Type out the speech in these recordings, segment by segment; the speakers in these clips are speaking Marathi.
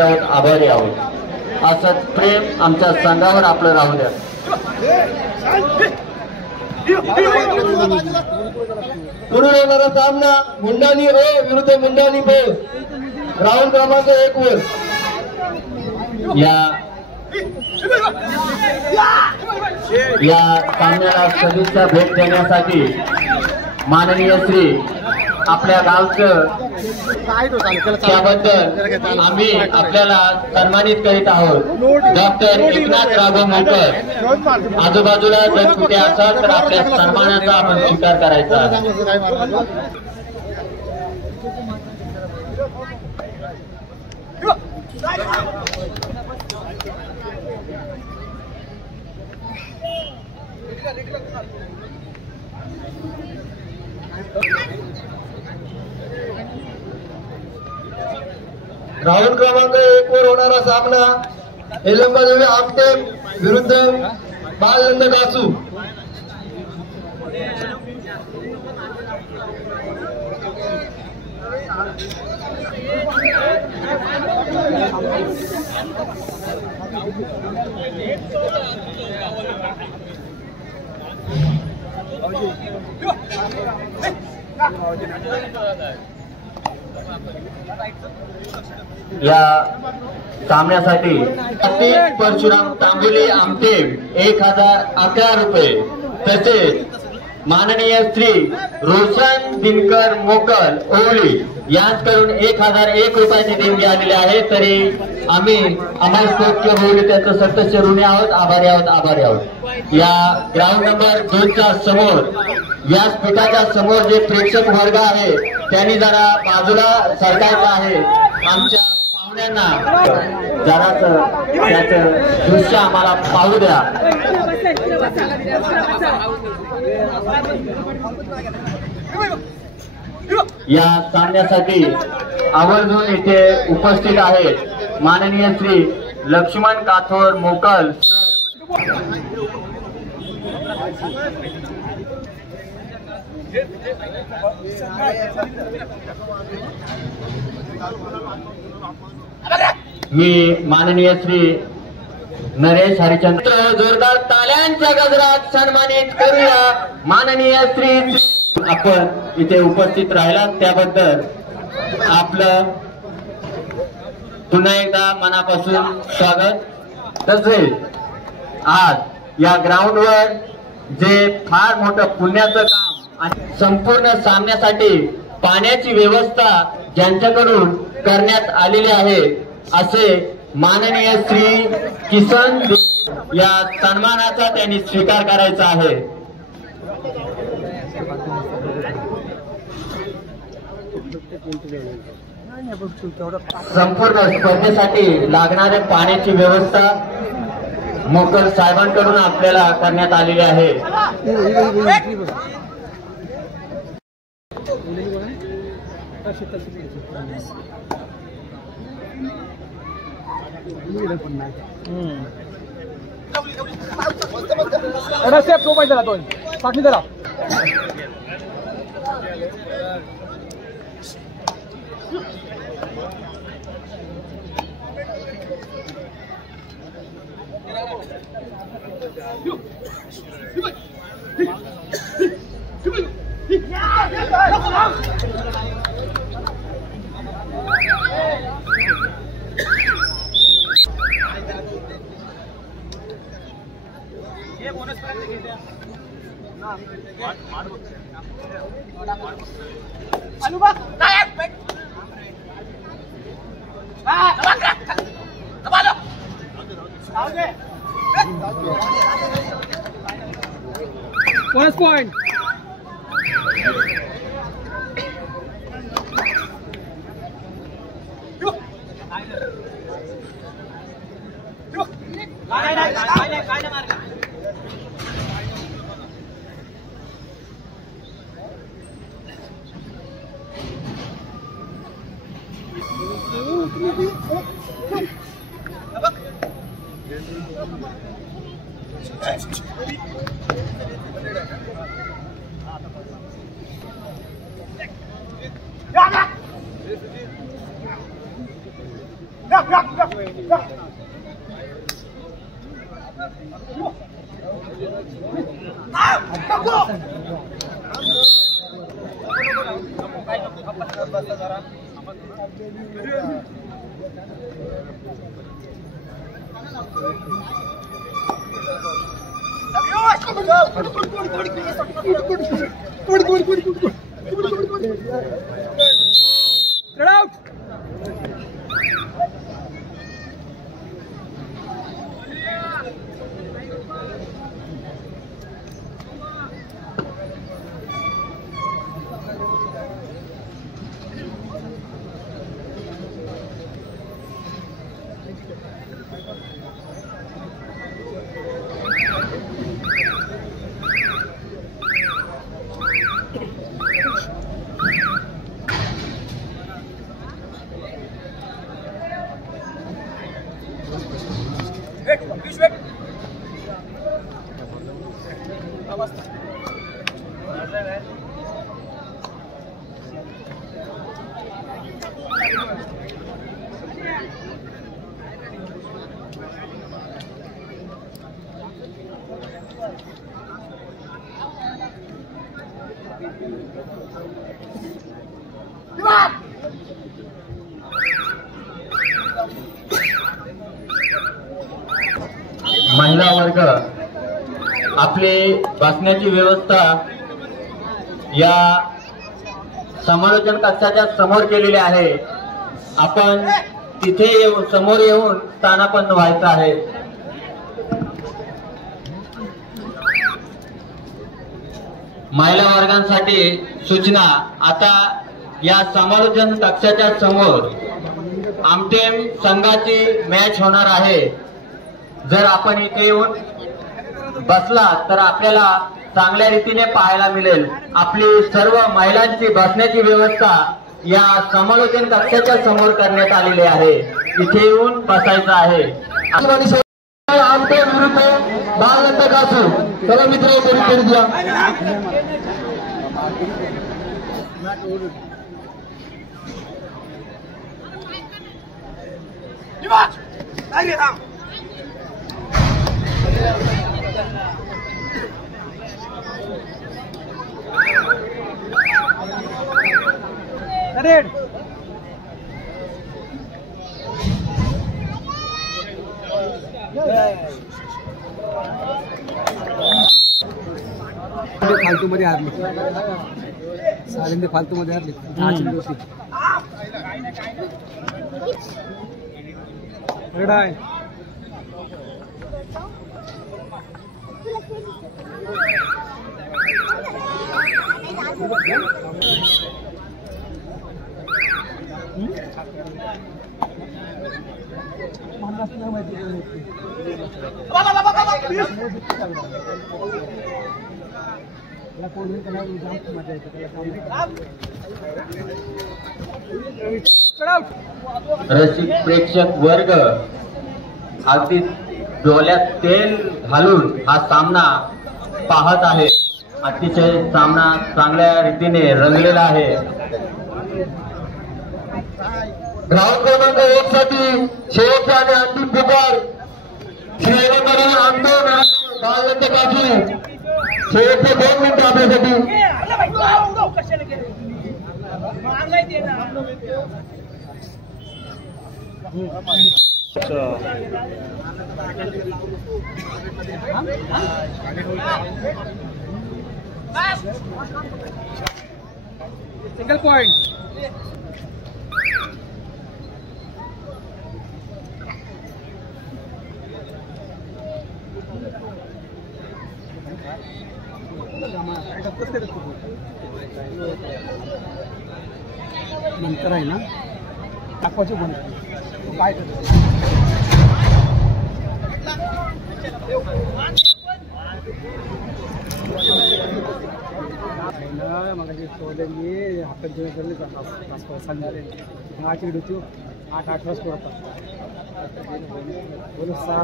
आभारी आहोत असंच प्रेम आमच्या संघावर आपलं राहू द्या। पुढे येणारा सामना मुंडानी ए विरुद्ध मुंडानी ब राऊंड क्रमांक 1 वर या सामन्याला सदिच्छा भेट देण्यासाठी माननीय श्री आपल्या गावचं त्याबद्दल आम्ही आपल्याला सन्मानित करीत आहोत। डॉक्टर एकनाथ राघव मोकर आजूबाजूला जर कुठे असाल तर आपल्या सन्मानाचा आपण स्वीकार करायचा। राऊंड क्रमांक 1 वर होणारा सामना एलंबादेवी आमटे विरुद्ध बालनंद कासू। या सामन्यासाठी परशुराम तांबोली आमटे 1011 रुपये तसेच माननीय श्री रोशन दिनकर मोकल ओवली यांच्याकडून 1001 रुपयाची देणगी आलेली आहे। तरी आम्ही अमल स्पोर्ट्स ओवली त्याचं सदस्य ऋणी आहोत, आभारी आहोत। या ग्राउंड नंबर 2च्या समोर व्यासपीठाच्या समोर जे प्रेक्षक वर्ग आहे त्यांनी जरा बाजूला सरकायचं आहे। आमच्या पाहुण्यांना जराचं त्याचं दृश्य आम्हाला पाहू द्या। या सामन्यासाठी आवर्जून इथे उपस्थित आहेत माननीय श्री लक्ष्मण काथोर मोकल मी माननीय श्री नरेश हरिचंद्र जोरदार ताल्यांच्या गजरात सन्मानित करूया। माननीय श्री आपण इथे उपस्थित राहिला त्याबद्दल आपलं पुन्हा एकदा मनापासून स्वागत। तसेच आज या ग्राउंडवर जे फार मोठं पुण्याचं काम आणि संपूर्ण सामन्यासाठी पाण्याची व्यवस्था ज्यांच्याकडून करण्यात आलेली आहे असे माननीय श्री किसन या सन्मानाचा त्यांनी स्वीकार करायचा आहे। संपूर्ण स्पर्धेसाठी लागणारे पाण्याची व्यवस्था मोकल साहेबांकडून आपल्याला करण्यात आलेली आहे। Bonus point. Yeah. महिला वर्ग आपली बसण्याची व्यवस्था या समालोचन कक्षाच्या समोर केलेली आहे. आपण तिथे येऊन समोर येऊन स्थानापन्न व्हायचं आहे. महिला वर्गांसाठी सूचना, आता या समालोचन कक्षाच्या समोर आमटेम संघाची मॅच होणार आहे. जर आपण इथे येऊन बसला तर आपल्याला चांगल्या रीतीने पाहायला मिळेल. आपली सर्व महिलांची बसण्याची व्यवस्था या समालोचन कक्षाच्या समोर करण्यात आलेली आहे. इथे येऊन बसायचं आहे. आमटेम विरुद्ध बालनंद कासू. चला मित्र तरी द्या. फालतू मध्ये हारली, सालेंदे फालतू मध्ये हारली. रसिक प्रेक्षक वर्ग अगदी डोळ्यात तेल घालून हा सामना पाहत आहे. अतिशय सामना चांगल्या रीतीने रंगलेला आहे. ग्राउंड क्रमांक 1 साठी शेवटचा आणि अंतिम पुकार श्रीनगर आमटेम बालनंद कासू. शेवटचे 2 मिनिटं आपल्यासाठी. Single point. नंतर आहे ना दाखवायची बंद काय मग सोडले हातात जेवण करले संध्याकाळी 8 होती 8 वाजता होता बोलू 6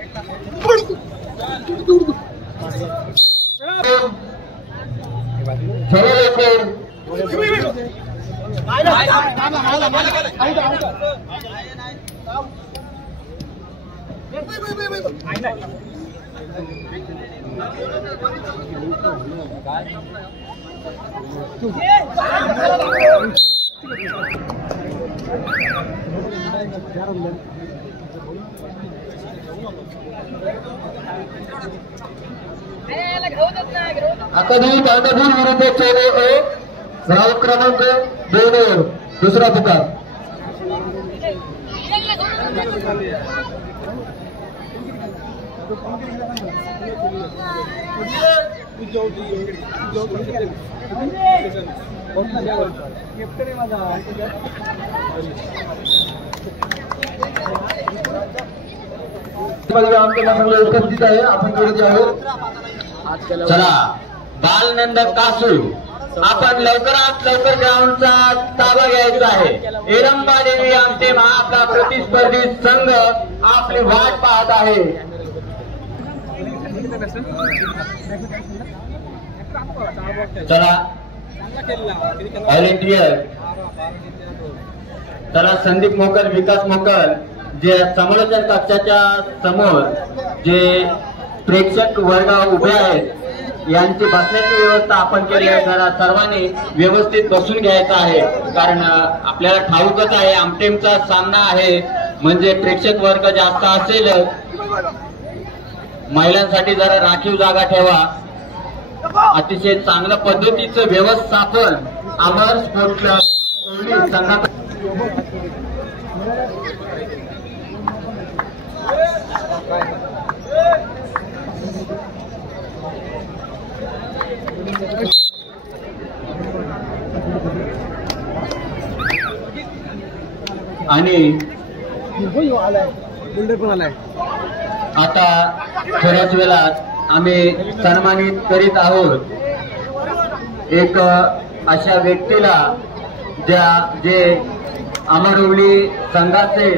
1 अकादमी पांढरपूर विरुद्ध 14 धाव क्रमांक 2 दुसरा पुकार. आमच्या उपस्थित आहे, आपण करत आहोत. चला बालनंद कासू, आपण लवकरात लवकर ग्राउंडचा ताबा घ्यायचा आहे. एरंबा देवी आमचे हा आपला प्रतिस्पर्धी संघ आपली वाट पाहत आहे. चला व्हॉलेंटियर, चला संदीप मोकल, विकास मोकल जे समालोचन कक्षाच्या समोर जे प्रेक्षक वर्ग उभे आहेत यांची बसण्याची व्यवस्था आपण केली आहे. जरा सर्वांनी व्यवस्थित बसून घ्यायचं आहे, कारण आपल्याला ठाऊकच आहे आमटेमचा सामना आहे म्हणजे प्रेक्षक वर्ग जास्त असेल. महिलांसाठी जरा राखीव जागा ठेवा. अतिशय चांगल्या पद्धतीचं व्यवस्थापन अमर स्पोर्ट क्लब संघात. आणि आता थोड्याच वेळात आम्ही सन्मानित करीत आहोत एक अशा व्यक्तीला जे अमरवली संघाचे